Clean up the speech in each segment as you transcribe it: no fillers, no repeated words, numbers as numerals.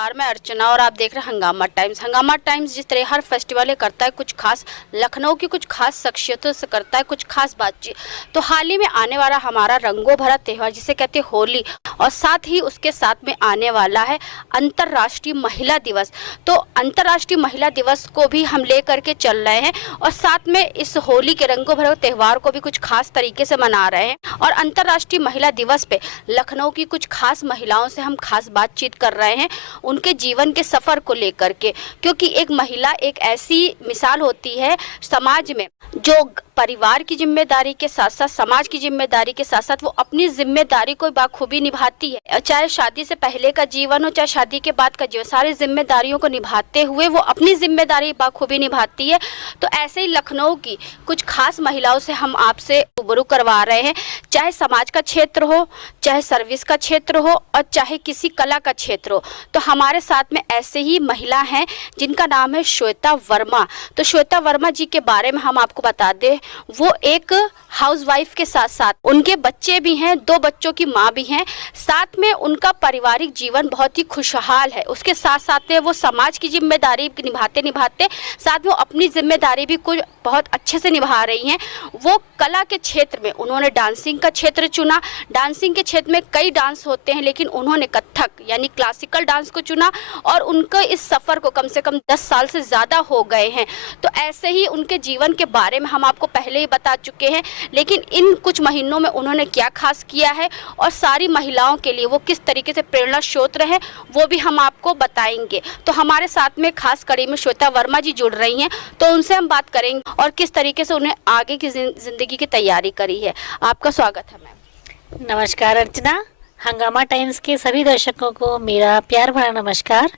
नमस्कार, मैं अर्चना और आप देख रहे हैं हंगामा टाइम्स। हंगामा टाइम्स जिस तरह हर फेस्टिवल करता है, कुछ खास लखनऊ की कुछ खास शख्सियतों से करता है कुछ खास बातचीत। तो हाल ही में आने वाला हमारा रंगों भरा त्यौहार जिसे कहते हैं होली, और साथ ही उसके साथ में आने वाला है अंतर्राष्ट्रीय महिला दिवस। तो अंतर्राष्ट्रीय महिला दिवस को भी हम लेकर के चल रहे हैं और साथ में इस होली के रंगों भरे त्यौहार को भी कुछ खास तरीके से मना रहे हैं। और अंतर्राष्ट्रीय महिला दिवस पे लखनऊ की कुछ खास महिलाओं से हम खास बातचीत कर रहे हैं उनके जीवन के सफर को लेकर के, क्योंकि एक महिला एक ऐसी मिसाल होती है समाज में जो परिवार की जिम्मेदारी के साथ साथ समाज की जिम्मेदारी के साथ साथ वो अपनी जिम्मेदारी को बाखूबी निभाती है। चाहे शादी से पहले का जीवन हो चाहे शादी के बाद का जीवन, सारी जिम्मेदारियों को निभाते हुए वो अपनी जिम्मेदारी बाखूबी निभाती है। तो ऐसे ही लखनऊ की कुछ खास महिलाओं से हम आपसे रूबरू करवा रहे हैं, चाहे समाज का क्षेत्र हो, चाहे सर्विस का क्षेत्र हो और चाहे किसी कला का क्षेत्र हो। तो हमारे साथ में ऐसे ही महिला हैं जिनका नाम है श्वेता वर्मा। तो श्वेता वर्मा जी के बारे में हम आपको बता दें, वो एक हाउसवाइफ के साथ साथ उनके बच्चे भी हैं, 2 बच्चों की माँ भी हैं। साथ में उनका पारिवारिक जीवन बहुत ही खुशहाल है। उसके साथ साथ वो समाज की जिम्मेदारी निभाते निभाते साथ में वो अपनी जिम्मेदारी भी कुछ बहुत अच्छे से निभा रही हैं। वो कला के क्षेत्र में उन्होंने डांसिंग का क्षेत्र चुना। डांसिंग के क्षेत्र में कई डांस होते हैं लेकिन उन्होंने कथक यानी क्लासिकल डांस को चुना और उनका इस सफ़र को कम से कम 10 साल से ज़्यादा हो गए हैं। तो ऐसे ही उनके जीवन के बारे में हम आपको पहले ही बता चुके हैं, लेकिन इन कुछ महीनों में उन्होंने क्या खास किया है और सारी महिलाओं के लिए वो किस तरीके से प्रेरणा स्रोत है वो भी हम आपको बताएंगे। तो हमारे साथ में खास कड़ी में श्वेता वर्मा जी जुड़ रही हैं, तो उनसे हम बात करेंगे और किस तरीके से उन्हें आगे की जिंदगी की तैयारी करी है। आपका स्वागत है मैम। नमस्कार अर्चना। हंगामा टाइम्स के सभी दर्शकों को मेरा प्यार भरा नमस्कार।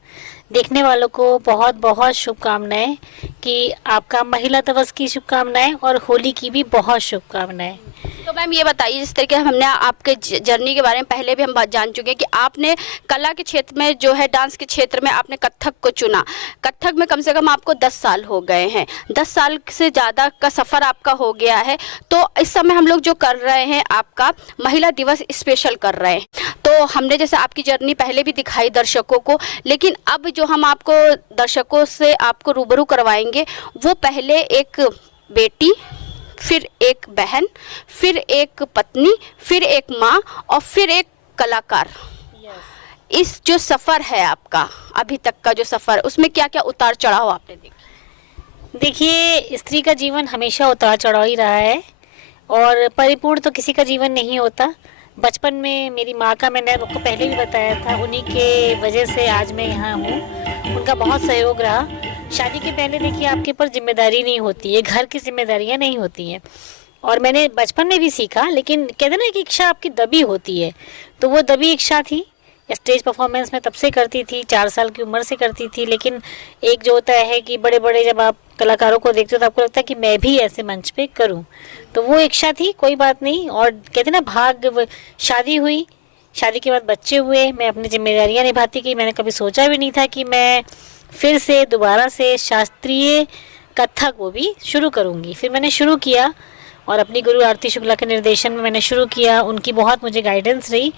देखने वालों को बहुत बहुत शुभकामनाएं कि आपका महिला दिवस की शुभकामनाएं और होली की भी बहुत शुभकामनाएं। तो मैम ये बताइए, जिस तरीके से हमने आपके जर्नी के बारे में पहले भी हम बात जान चुके हैं कि आपने कला के क्षेत्र में जो है डांस के क्षेत्र में आपने कथक को चुना। कथक में कम से कम आपको 10 साल हो गए हैं, 10 साल से ज़्यादा का सफ़र आपका हो गया है। तो इस समय हम लोग जो कर रहे हैं आपका महिला दिवस स्पेशल कर रहे हैं। तो हमने जैसे आपकी जर्नी पहले भी दिखाई दर्शकों को, लेकिन अब जो हम आपको दर्शकों से आपको रूबरू करवाएंगे वो पहले एक बेटी, फिर एक बहन, फिर एक पत्नी, फिर एक माँ और फिर एक कलाकार। इस जो सफ़र है आपका अभी तक का जो सफ़र, उसमें क्या क्या उतार चढ़ाव आपने देखे? देखिए, स्त्री का जीवन हमेशा उतार चढ़ाव ही रहा है और परिपूर्ण तो किसी का जीवन नहीं होता। बचपन में मेरी माँ का, मैंने आपको पहले भी बताया था, उन्हीं के वजह से आज मैं यहाँ हूँ। उनका बहुत सहयोग रहा। शादी के पहले देखिए आपके ऊपर जिम्मेदारी नहीं होती है, घर की जिम्मेदारियाँ नहीं होती हैं और मैंने बचपन में भी सीखा। लेकिन कहते ना कि इच्छा आपकी दबी होती है, तो वो दबी इच्छा थी। स्टेज परफॉर्मेंस में तब से करती थी, 4 साल की उम्र से करती थी। लेकिन एक जो होता है कि बड़े बड़े जब आप कलाकारों को देखते हो तो आपको लगता है कि मैं भी ऐसे मंच पे करूं, तो वो इच्छा थी, कोई बात नहीं। और कहते ना भाग्य, शादी हुई, शादी के बाद बच्चे हुए, मैं अपनी जिम्मेदारियां निभाती गई। मैंने कभी सोचा भी नहीं था कि मैं फिर से दोबारा से शास्त्रीय कथक वो भी शुरू करूँगी। फिर मैंने शुरू किया और अपनी गुरु आरती शुक्ला के निर्देशन में मैंने शुरू किया। उनकी बहुत मुझे गाइडेंस रही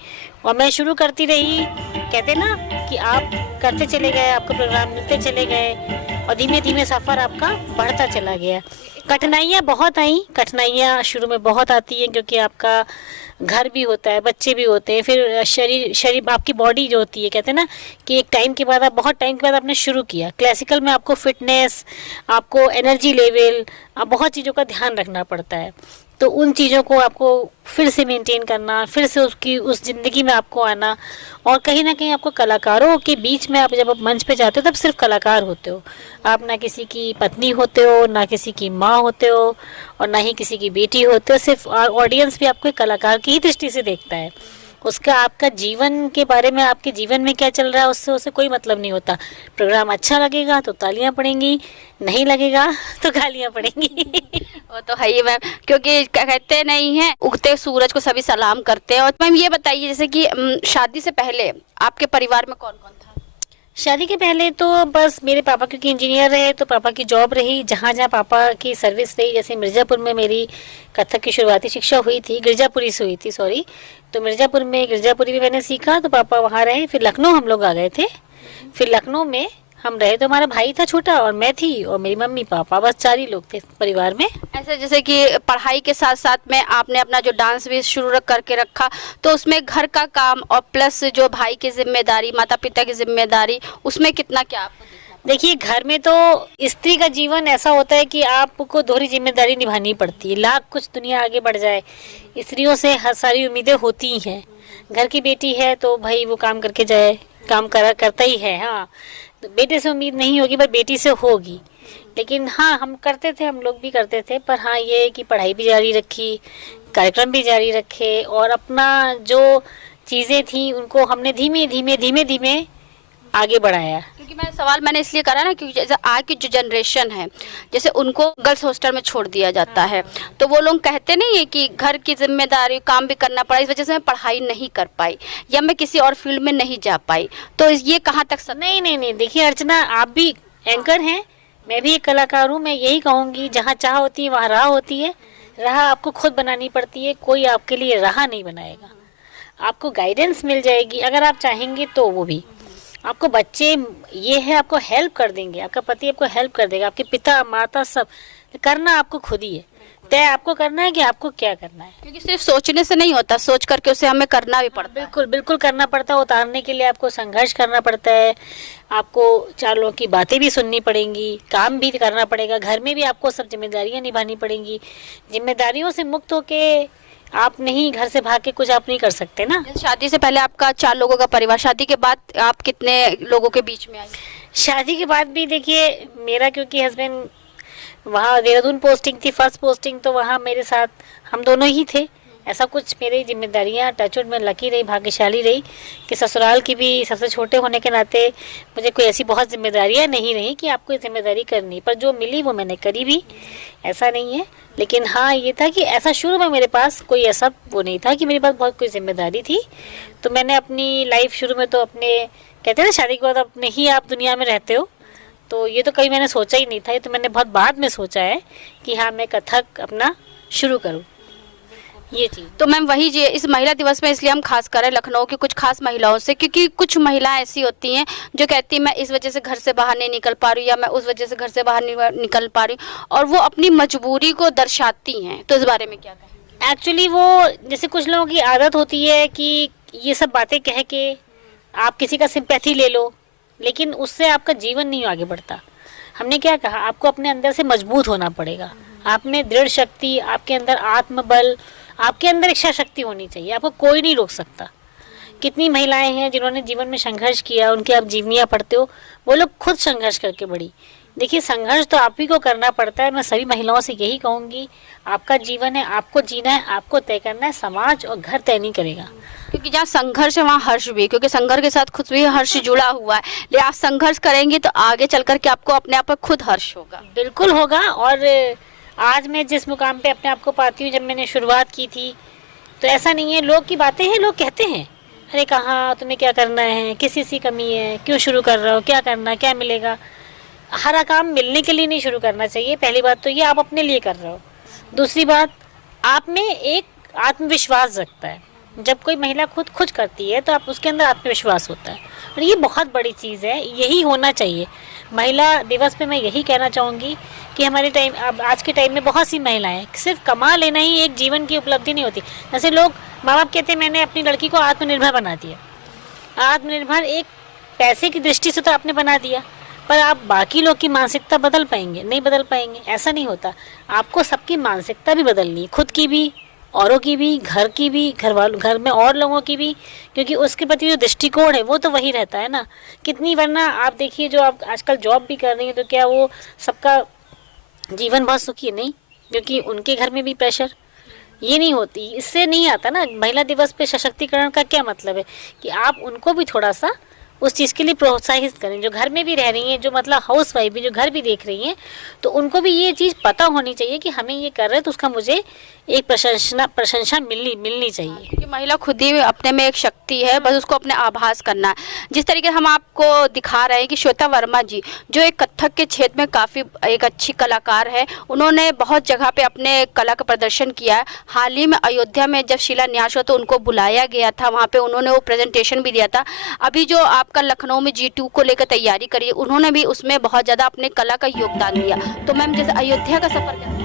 और मैं शुरू करती रही। कहते ना कि आप करते चले गए, आपको प्रोग्राम मिलते चले गए और धीमे धीमे सफ़र आपका बढ़ता चला गया। कठिनाइयाँ बहुत आई, कठिनाइयाँ शुरू में बहुत आती हैं क्योंकि आपका घर भी होता है, बच्चे भी होते हैं, फिर शरीर आपकी बॉडी जो होती है, कहते हैं ना कि एक टाइम के बाद, आप बहुत टाइम के बाद आपने शुरू किया क्लासिकल में, आपको फिटनेस, आपको एनर्जी लेवल, आप बहुत चीज़ों का ध्यान रखना पड़ता है। तो उन चीज़ों को आपको फिर से मेंटेन करना, फिर से उसकी उस ज़िंदगी में आपको आना, और कहीं ना कहीं आपको कलाकारों के बीच में, आप जब आप मंच पे जाते हो तब सिर्फ कलाकार होते हो। आप ना किसी की पत्नी होते हो, ना किसी की माँ होते हो और ना ही किसी की बेटी होते हो। सिर्फ ऑडियंस भी आपको एक कलाकार की ही दृष्टि से देखता है। उसका आपका जीवन के बारे में, आपके जीवन में क्या चल रहा है, उससे उसे कोई मतलब नहीं होता। प्रोग्राम अच्छा लगेगा तो तालियां पड़ेंगी, नहीं लगेगा तो गालियां पड़ेंगी। वो तो है ही मैम, क्योंकि कहते नहीं हैं उगते सूरज को सभी सलाम करते हैं। और मैम ये बताइए, जैसे कि शादी से पहले आपके परिवार में कौन कौन था? शादी के पहले तो बस मेरे पापा, क्योंकि इंजीनियर रहे तो पापा की जॉब रही, जहाँ जहाँ पापा की सर्विस रही। जैसे मिर्ज़ापुर में मेरी कथक की शुरुआती शिक्षा हुई थी, गिरजापुरी से हुई थी, सॉरी। तो मिर्ज़ापुर में गिरजापुरी भी मैंने सीखा, तो पापा वहाँ रहे। फिर लखनऊ हम लोग आ गए थे फिर लखनऊ में हम रहे तो हमारा भाई था छोटा और मैं थी और मेरी मम्मी पापा, बस 4 ही लोग थे परिवार में। ऐसे जैसे कि पढ़ाई के साथ साथ में आपने अपना जो डांस भी शुरू करके रखा, तो उसमें घर का काम और प्लस जो भाई की जिम्मेदारी, माता पिता की जिम्मेदारी, उसमें कितना क्या आपको देखना? देखिए, घर में तो स्त्री का जीवन ऐसा होता है कि आपको दोहरी जिम्मेदारी निभानी पड़ती है। लाख कुछ दुनिया आगे बढ़ जाए, स्त्रियों से हर सारी उम्मीदें होती ही हैं। घर की बेटी है तो भाई वो काम करके जाए, काम करता ही है। हाँ, तो बेटे से उम्मीद नहीं होगी पर बेटी से होगी। लेकिन हाँ, हम करते थे, हम लोग भी करते थे। पर हाँ, ये है कि पढ़ाई भी जारी रखी, कार्यक्रम भी जारी रखे और अपना जो चीज़ें थी उनको हमने धीमे धीमे आगे बढ़ाया। क्योंकि मैंने इसलिए करा ना, क्योंकि जैसे आज की जो जनरेशन है, जैसे उनको गर्ल्स हॉस्टल में छोड़ दिया जाता है, तो वो लोग कहते नहीं है कि घर की जिम्मेदारी, काम भी करना पड़ा, इस वजह से मैं पढ़ाई नहीं कर पाई या मैं किसी और फील्ड में नहीं जा पाई। तो ये कहाँ तक सच? नहीं, देखिए अर्चना, आप भी एंकर हैं, मैं भी एक कलाकार हूँ। मैं यही कहूँगी, जहाँ चाह होती है वहाँ राह होती है। राह आपको खुद बनानी पड़ती है, कोई आपके लिए राह नहीं बनाएगा। आपको गाइडेंस मिल जाएगी अगर आप चाहेंगे तो। वो भी आपको बच्चे ये है, आपको हेल्प कर देंगे, आपका पति आपको हेल्प कर देगा, आपके पिता माता सब। करना आपको खुद ही है, तय आपको करना है कि आपको क्या करना है। क्योंकि सिर्फ सोचने से नहीं होता, सोच करके उसे हमें करना भी पड़ता है। बिल्कुल करना पड़ता है। उतारने के लिए आपको संघर्ष करना पड़ता है, आपको 4 लोगों की बातें भी सुननी पड़ेंगी, काम भी करना पड़ेगा, घर में भी आपको सब जिम्मेदारियां निभानी पड़ेंगी। जिम्मेदारियों से मुक्त होके आप नहीं, घर से भाग के कुछ आप नहीं कर सकते ना। शादी से पहले आपका 4 लोगों का परिवार, शादी के बाद आप कितने लोगों के बीच में आई? शादी के बाद भी देखिए, मेरा क्योंकि हस्बैंड वहाँ देहरादून पोस्टिंग थी, फर्स्ट पोस्टिंग, तो वहाँ मेरे साथ हम दोनों ही थे। ऐसा कुछ मेरी जिम्मेदारियाँ, टचवुड में लकी रही, भाग्यशाली रही कि ससुराल की भी सबसे छोटे होने के नाते मुझे कोई ऐसी बहुत जिम्मेदारियाँ नहीं रही कि आपको ये जिम्मेदारी करनी, पर जो मिली वो मैंने करी भी, ऐसा नहीं है। लेकिन हाँ, ये था कि ऐसा शुरू में मेरे पास कोई ऐसा वो नहीं था कि मेरे पास बहुत कोई जिम्मेदारी थी। तो मैंने अपनी लाइफ शुरू में तो अपने, कहते हैं ना शादी के बाद अपने ही आप दुनिया में रहते हो, तो ये तो कभी मैंने सोचा ही नहीं था। ये तो मैंने बहुत बाद में सोचा है कि हाँ, मैं कथक अपना शुरू करूँ ये चीज़। तो मैम वही जी, इस महिला दिवस में इसलिए हम खास कर रहे हैं लखनऊ की कुछ खास महिलाओं से, क्योंकि कुछ महिलाएं ऐसी होती हैं जो कहती हैं मैं इस वजह से घर से बाहर नहीं निकल पा रही हूँ या मैं उस वजह से घर से बाहर नहीं निकल पा रही हूँ, और वो अपनी मजबूरी को दर्शाती हैं। तो इस बारे में क्या कहें? एक्चुअली वो, जैसे कुछ लोगों की आदत होती है कि ये सब बातें कह के आप किसी का सिंपैथी ले लो, लेकिन उससे आपका जीवन नहीं आगे बढ़ता। हमने क्या कहा, आपको अपने अंदर से मजबूत होना पड़ेगा। आप में दृढ़ शक्ति, आपके अंदर आत्मबल, आपके अंदर इच्छा शक्ति होनी चाहिए। आपको कोई नहीं रोक सकता। कितनी महिलाएं हैं जिन्होंने जीवन में संघर्ष किया, उनके आप जीवनियाँ पढ़ते हो, वो लोग खुद संघर्ष करके बढ़ी। देखिए, संघर्ष तो आप ही को करना पड़ता है। मैं सभी महिलाओं से यही कहूँगी, आपका जीवन है, आपको जीना है, आपको तय करना है, समाज और घर तय नहीं करेगा। क्योंकि जहाँ संघर्ष है वहाँ हर्ष भी, क्योंकि संघर्ष के साथ खुद भी हर्ष जुड़ा हुआ है। लेकिन आप संघर्ष करेंगे तो आगे चल करके आपको अपने आप पर खुद हर्ष होगा। बिल्कुल होगा। और आज मैं जिस मुकाम पे अपने आप को पाती हूँ, जब मैंने शुरुआत की थी तो ऐसा नहीं है, लोग की बातें हैं, लोग कहते हैं अरे कहाँ, तुम्हें क्या करना है, किसी सी कमी है, क्यों शुरू कर रहे हो, क्या करना, क्या मिलेगा। हर काम मिलने के लिए नहीं शुरू करना चाहिए। पहली बात तो ये, आप अपने लिए कर रहे हो। दूसरी बात, आप में एक आत्मविश्वास जगता है। जब कोई महिला खुद करती है तो आप उसके अंदर आत्मविश्वास होता है, और ये बहुत बड़ी चीज़ है, यही होना चाहिए। महिला दिवस पे मैं यही कहना चाहूँगी कि हमारे टाइम, अब आज के टाइम में बहुत सी महिलाएं, सिर्फ कमा लेना ही एक जीवन की उपलब्धि नहीं होती। जैसे लोग, माँ बाप कहते हैं मैंने अपनी लड़की को आत्मनिर्भर बना दिया। आत्मनिर्भर एक पैसे की दृष्टि से तो आपने बना दिया, पर आप बाकी लोग की मानसिकता बदल पाएंगे? नहीं बदल पाएंगे। ऐसा नहीं होता। आपको सबकी मानसिकता भी बदलनी है, खुद की भी, औरों की भी, घर की भी, घर में और लोगों की भी, क्योंकि उसके प्रति जो दृष्टिकोण है वो तो वही रहता है ना। कितनी, वरना आप देखिए जो आप आजकल जॉब भी कर रही हैं, तो क्या वो सबका जीवन बहुत सुखी है? नहीं, क्योंकि उनके घर में भी प्रेशर, ये नहीं होती, इससे नहीं आता ना। महिला दिवस पे सशक्तिकरण का क्या मतलब है कि आप उनको भी थोड़ा सा उस चीज़ के लिए प्रोत्साहित करें, जो घर में भी रह रही हैं, जो मतलब हाउस वाइफ भी जो घर भी देख रही हैं, तो उनको भी ये चीज़ पता होनी चाहिए कि हमें ये कर रहे हैं तो उसका मुझे एक प्रशंसा मिलनी चाहिए। कि महिला खुद ही अपने में एक शक्ति है, बस उसको अपने आभास करना है। जिस तरीके हम आपको दिखा रहे हैं कि श्वेता वर्मा जी जो एक कथक के क्षेत्र में काफ़ी एक अच्छी कलाकार है, उन्होंने बहुत जगह पे अपने कला का प्रदर्शन किया है। हाल ही में अयोध्या में जब शिलान्यास हुआ तो उनको बुलाया गया था, वहाँ पे उन्होंने वो प्रेजेंटेशन भी दिया था। अभी जो आपका लखनऊ में G2 को लेकर तैयारी करी, उन्होंने भी उसमें बहुत ज़्यादा अपने कला का योगदान दिया। तो मैम जैसे अयोध्या का सफ़र कैसा?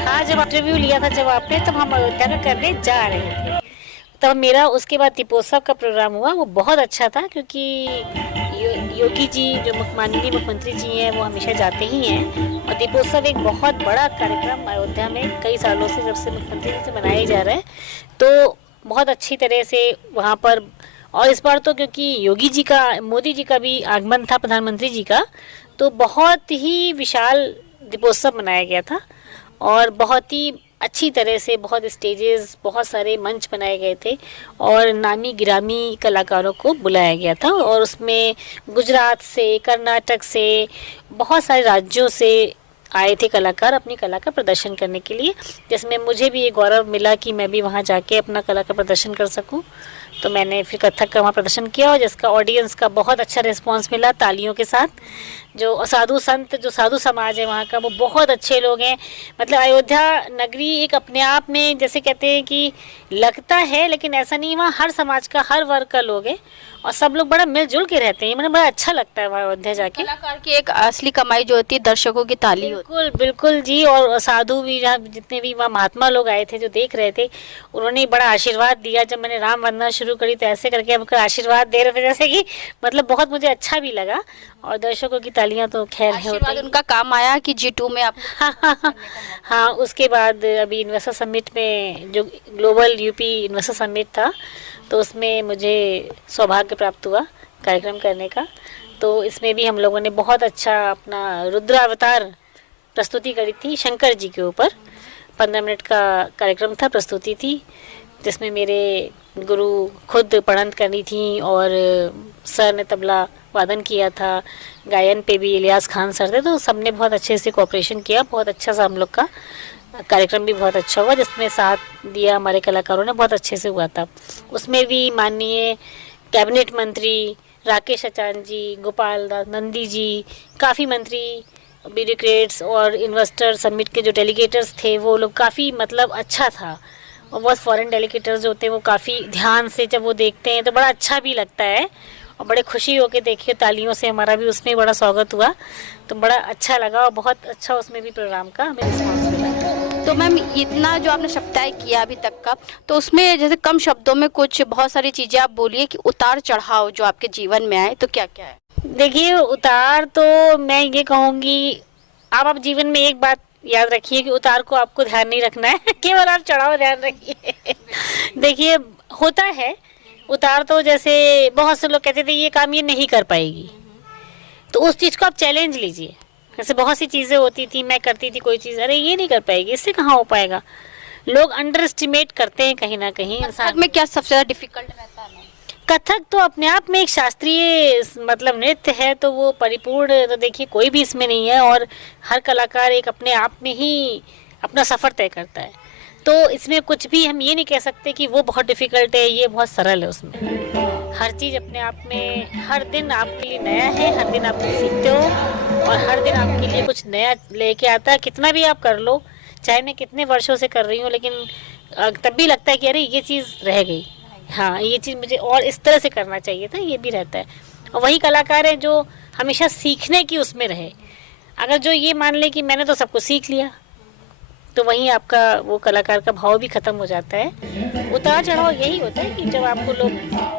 हाँ, जब इंटरव्यू लिया था जब आपने, तब हम अयोध्या में करने जा रहे थे। तब मेरा उसके बाद दीपोत्सव का प्रोग्राम हुआ, वो बहुत अच्छा था क्योंकि योगी जी जो माननीय मुख्यमंत्री जी हैं वो हमेशा जाते ही हैं, और दीपोत्सव एक बहुत बड़ा कार्यक्रम अयोध्या में कई सालों से जब से मुख्यमंत्री जी से मनाया जा रहा है, तो बहुत अच्छी तरह से वहाँ पर। और इस बार तो क्योंकि मोदी जी का भी आगमन था, प्रधानमंत्री जी का, तो बहुत ही विशाल दीपोत्सव मनाया गया था और बहुत ही अच्छी तरह से बहुत स्टेजेस, बहुत सारे मंच बनाए गए थे और नामी गिरामी कलाकारों को बुलाया गया था। और उसमें गुजरात से, कर्नाटक से, बहुत सारे राज्यों से आए थे कलाकार अपनी कला का प्रदर्शन करने के लिए, जिसमें मुझे भी ये गौरव मिला कि मैं भी वहाँ जाके अपना कला का प्रदर्शन कर सकूँ। तो मैंने फिर कथक का वहाँ प्रदर्शन किया और जिसका ऑडियंस का बहुत अच्छा रिस्पांस मिला तालियों के साथ। जो साधु संत, जो साधु समाज है वहाँ का, वो बहुत अच्छे लोग हैं। मतलब अयोध्या नगरी एक अपने आप में, जैसे कहते हैं कि लगता है, लेकिन ऐसा नहीं, वहाँ हर समाज का, हर वर्ग का लोग है और सब लोग बड़ा मिलजुल के रहते हैं। मतलब बड़ा अच्छा लगता है वहाँ अयोध्या जाके। कलाकार की एक असली कमाई जो होती है दर्शकों की ताली होती है। बिल्कुल बिल्कुल जी। और साधु भी, जहाँ जितने भी वहाँ महात्मा लोग आए थे जो देख रहे थे, उन्होंने बड़ा आशीर्वाद दिया। जब मैंने राम वंदना शुरू करी तो ऐसे करके हमको आशीर्वाद दे रहे थे, जैसे कि मतलब बहुत मुझे अच्छा भी लगा। और दर्शकों की तालियां तो खैर है, आशीर्वाद उनका काम आया कि G2 में आप। हाँ, उसके बाद अभी इन्वेस्टर समिट में, जो ग्लोबल यूपी इन्वेस्टर समिट था, तो उसमें मुझे सौभाग्य प्राप्त हुआ कार्यक्रम करने का। तो इसमें भी हम लोगों ने बहुत अच्छा अपना रुद्रावतार प्रस्तुति करी थी शंकर जी के ऊपर। 15 मिनट का कार्यक्रम था, प्रस्तुति थी, जिसमें मेरे गुरु खुद पढ़ंत करनी थी और सर ने तबला वादन किया था। गायन पे भी इलियास खान सर थे, तो सबने बहुत अच्छे से कोऑपरेशन किया। बहुत अच्छा सा हम लोग का कार्यक्रम भी बहुत अच्छा हुआ, जिसमें साथ दिया हमारे कलाकारों ने, बहुत अच्छे से हुआ था। उसमें भी माननीय कैबिनेट मंत्री राकेश अचान जी, गोपाल दास नंदी जी, काफ़ी मंत्री, ब्यूरोक्रेट्स और इन्वेस्टर समिट के जो डेलीगेटर्स थे वो लोग, काफ़ी मतलब अच्छा था। और बहुत फॉरेन डेलीगेटर्स जो होते हैं वो काफ़ी ध्यान से जब वो देखते हैं तो बड़ा अच्छा भी लगता है और बड़े खुशी होकर देखिए तालियों से हमारा भी उसमें बड़ा स्वागत हुआ। तो बड़ा अच्छा लगा और बहुत अच्छा उसमें भी प्रोग्राम का हमें रिस्पॉन्स मिला। तो मैम इतना जो आपने शब्द तय किया अभी तक का, तो उसमें जैसे कम शब्दों में कुछ बहुत सारी चीज़ें आप बोलिए कि उतार चढ़ाव जो आपके जीवन में आए, तो क्या क्या है? देखिए, उतार तो मैं ये कहूँगी, आप जीवन में एक बात याद रखिए कि उतार को आपको ध्यान नहीं रखना है, केवल आप चढ़ाव ध्यान रखिए। देखिए, होता है उतार, तो जैसे बहुत से लोग कहते थे ये काम ये नहीं कर पाएगी, तो उस चीज़ को आप चैलेंज लीजिए। जैसे बहुत सी चीज़ें होती थी, मैं करती थी कोई चीज़, अरे ये नहीं कर पाएगी, इससे कहाँ हो पाएगा। लोग अंडर एस्टिमेट करते हैं कहीं ना कहीं इंसान में। क्या सबसे ज़्यादा डिफिकल्ट रहता है? कथक तो अपने आप में एक शास्त्रीय मतलब नृत्य है, तो वो परिपूर्ण, तो देखिए कोई भी इसमें नहीं है और हर कलाकार एक अपने आप में ही अपना सफ़र तय करता है। तो इसमें कुछ भी हम ये नहीं कह सकते कि वो बहुत डिफ़िकल्ट है, ये बहुत सरल है। उसमें हर चीज़ अपने आप में, हर दिन आपके लिए नया है, हर दिन आप सीखते हो और हर दिन आपके लिए कुछ नया लेके आता है। कितना भी आप कर लो, चाहे मैं कितने वर्षों से कर रही हूँ, लेकिन तब भी लगता है कि अरे ये चीज़ रह गई, हाँ ये चीज़ मुझे और इस तरह से करना चाहिए था, ये भी रहता है। और वही कलाकार है जो हमेशा सीखने की उसमें रहे। अगर जो ये मान ले कि मैंने तो सब कुछ सीख लिया, तो वहीं आपका वो कलाकार का भाव भी ख़त्म हो जाता है। उतार चढ़ाव यही होता है कि जब आपको लोग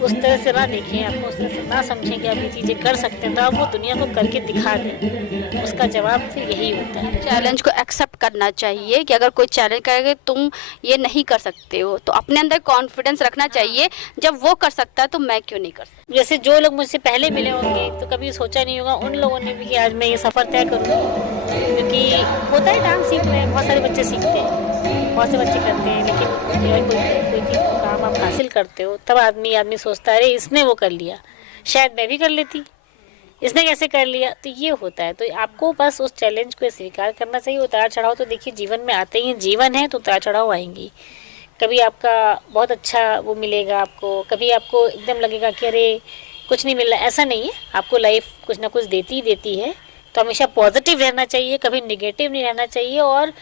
उस तरह से ना देखें, आपको उस तरह से ना समझें कि आप ये चीज़ें कर सकते हैं, तो आप वो दुनिया को करके दिखा दें। उसका जवाब फिर यही होता है। चैलेंज को एक्सेप्ट करना चाहिए कि अगर कोई चैलेंज करेगा तुम ये नहीं कर सकते हो, तो अपने अंदर कॉन्फिडेंस रखना चाहिए। जब वो कर सकता है तो मैं क्यों नहीं कर सकता। जैसे जो लोग मुझसे पहले मिले होंगे तो कभी सोचा नहीं होगा उन लोगों ने भी कि आज मैं ये सफ़र तय करूँगी, क्योंकि होता है डांस सीख रहे हैं, बहुत सारे बच्चे सीखते हैं, बहुत से बच्चे करते हैं, लेकिन कोई चीज़ काम आप हासिल करते हो तब आदमी सोचता है अरे इसने वो कर लिया, शायद मैं भी कर लेती, इसने कैसे कर लिया, तो ये होता है। तो आपको बस उस चैलेंज को स्वीकार करना चाहिए। उतार चढ़ाव तो देखिए जीवन में आते ही, जीवन है तो उतार चढ़ाव आएंगी। कभी आपका बहुत अच्छा वो मिलेगा आपको, कभी आपको एकदम लगेगा कि अरे कुछ नहीं मिल रहा। ऐसा नहीं है, आपको लाइफ कुछ ना कुछ देती ही देती है। तो हमेशा पॉजिटिव रहना चाहिए, कभी निगेटिव नहीं रहना चाहिए, और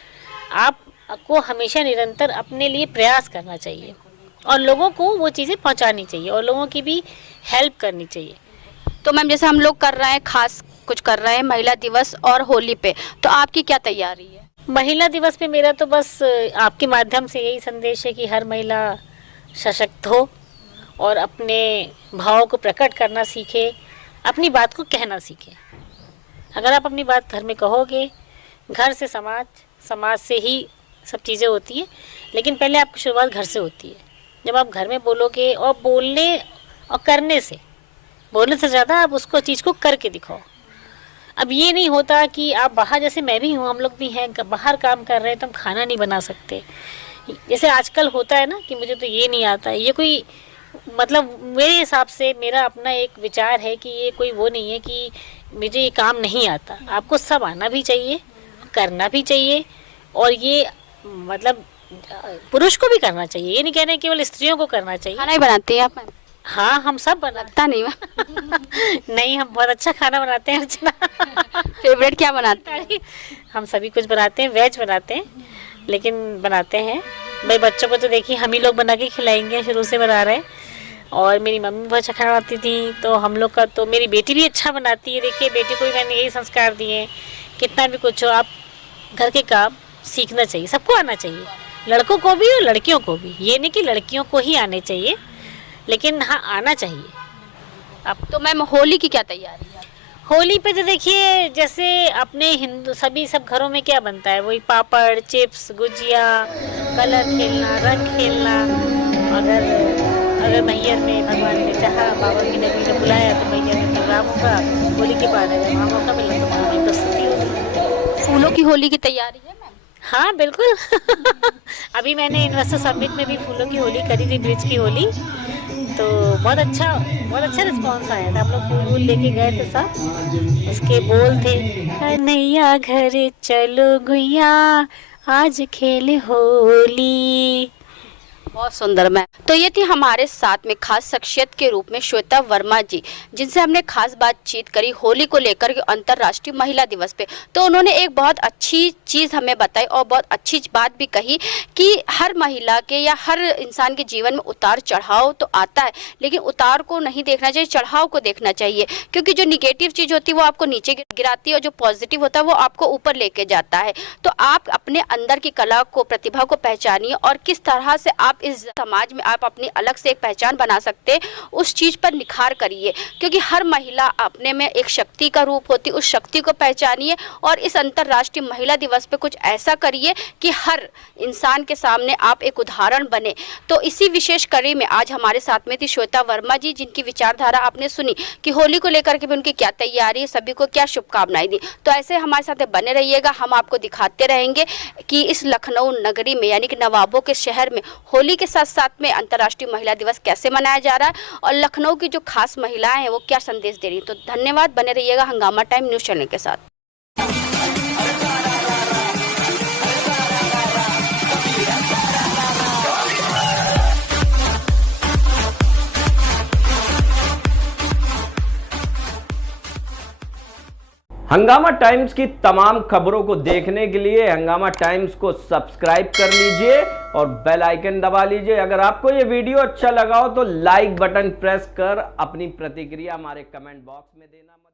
आपको हमेशा निरंतर अपने लिए प्रयास करना चाहिए और लोगों को वो चीज़ें पहुंचानी चाहिए और लोगों की भी हेल्प करनी चाहिए। तो मैम जैसे हम लोग कर रहे हैं, खास कुछ कर रहे हैं महिला दिवस और होली पे, तो आपकी क्या तैयारी है? महिला दिवस पे मेरा तो बस आपके माध्यम से यही संदेश है कि हर महिला सशक्त हो और अपने भावों को प्रकट करना सीखे, अपनी बात को कहना सीखे। अगर आप अपनी बात घर में कहोगे, घर से समाज, समाज से ही सब चीज़ें होती हैं, लेकिन पहले आपकी शुरुआत घर से होती है। जब आप घर में बोलोगे, और बोलने और करने से, बोलने से ज़्यादा आप उसको चीज़ को करके दिखाओ। अब ये नहीं होता कि आप बाहर, जैसे मैं भी हूँ, हम लोग भी हैं, बाहर काम कर रहे हैं तो हम खाना नहीं बना सकते। जैसे आजकल होता है ना कि मुझे तो ये नहीं आता, ये कोई मतलब मेरे हिसाब से मेरा अपना एक विचार है कि ये कोई वो नहीं है कि मुझे ये काम नहीं आता। आपको सब आना भी चाहिए, करना भी चाहिए, और ये मतलब पुरुष को भी करना चाहिए। ये नहीं कहना है केवल स्त्रियों को करना चाहिए। खाना ही बनाती हैं आप? हाँ, हम सब बनाते नहीं नहीं, हम बहुत अच्छा खाना बनाते हैं अर्चना। फेवरेट क्या बनाते हैं? हम सभी कुछ बनाते हैं, वेज बनाते हैं, लेकिन बनाते हैं। भाई बच्चों को तो देखिए हम ही लोग बना के खिलाएंगे, शुरू से बना रहे हैं। और मेरी मम्मी बहुत अच्छा खाना बनाती थी, तो हम लोग का तो, मेरी बेटी भी अच्छा बनाती है। देखिए बेटी को भी मैंने यही संस्कार दिए, कितना भी कुछ हो आप घर के काम सीखना चाहिए, सबको आना चाहिए, लड़कों को भी और लड़कियों को भी। ये नहीं कि लड़कियों को ही आने चाहिए, लेकिन हाँ आना चाहिए। अब तो मैम होली की क्या तैयारी है? होली पे तो देखिए जैसे अपने हिंदू सभी सब घरों में क्या बनता है, वही पापड़, चिप्स, गुजिया, कलर खेलना, रंग खेलना। अगर मैहर में भगवान ने चाहा, बाबा की नगरी ने बुलाया तो मैहर में प्रोग्राम होगा। होली के बाद अगर वहाँ मौका मिला तो वहाँ की प्रस्तुति होगी। फूलों की होली की तैयारी है मैम? हाँ बिल्कुल। अभी मैंने इन्वेस्टर समिट में भी फूलों की होली करी थी, ब्रिज की होली, तो बहुत अच्छा रिस्पॉन्स आया था। हम लोग फूल वूल लेके गए थे सब। उसके बोल थे, कन्हैया घर चलो गुइया, आज खेले होली। बहुत सुंदर मैम। तो ये थी हमारे साथ में खास शख्सियत के रूप में श्वेता वर्मा जी, जिनसे हमने खास बातचीत करी होली को लेकर के अंतर्राष्ट्रीय महिला दिवस पे। तो उन्होंने एक बहुत अच्छी चीज़ हमें बताई और बहुत अच्छी बात भी कही कि हर महिला के या हर इंसान के जीवन में उतार चढ़ाव तो आता है, लेकिन उतार को नहीं देखना चाहिए, चढ़ाव को देखना चाहिए। क्योंकि जो निगेटिव चीज़ होती है वो आपको नीचे गिराती है और जो पॉजिटिव होता है वो आपको ऊपर लेके जाता है। तो आप अपने अंदर की कला को, प्रतिभा को पहचानिए और किस तरह से आप इस समाज में आप अपनी अलग से एक पहचान बना सकते हैं, उस चीज पर निखार करिए। क्योंकि हर महिला अपने में एक शक्ति का रूप होती है, उस शक्ति को पहचानिए और इस अंतर्राष्ट्रीय महिला दिवस पे कुछ ऐसा करिए कि हर इंसान के सामने आप एक उदाहरण बने। तो इसी विशेष कड़ी में आज हमारे साथ में थी श्वेता वर्मा जी, जिनकी विचारधारा आपने सुनी कि होली को लेकर के भी उनकी क्या तैयारी है, सभी को क्या शुभकामनाएं दी। तो ऐसे हमारे साथ बने रहिएगा, हम आपको दिखाते रहेंगे कि इस लखनऊ नगरी में यानी कि नवाबों के शहर में होली के साथ साथ में अंतर्राष्ट्रीय महिला दिवस कैसे मनाया जा रहा है और लखनऊ की जो खास महिलाएं हैं वो क्या संदेश दे रही हैं। तो धन्यवाद, बने रहिएगा हंगामा टाइम न्यूज़ चैनल के साथ। हंगामा टाइम्स की तमाम खबरों को देखने के लिए हंगामा टाइम्स को सब्सक्राइब कर लीजिए और बेल आइकन दबा लीजिए। अगर आपको ये वीडियो अच्छा लगा हो तो लाइक बटन प्रेस कर अपनी प्रतिक्रिया हमारे कमेंट बॉक्स में देना मत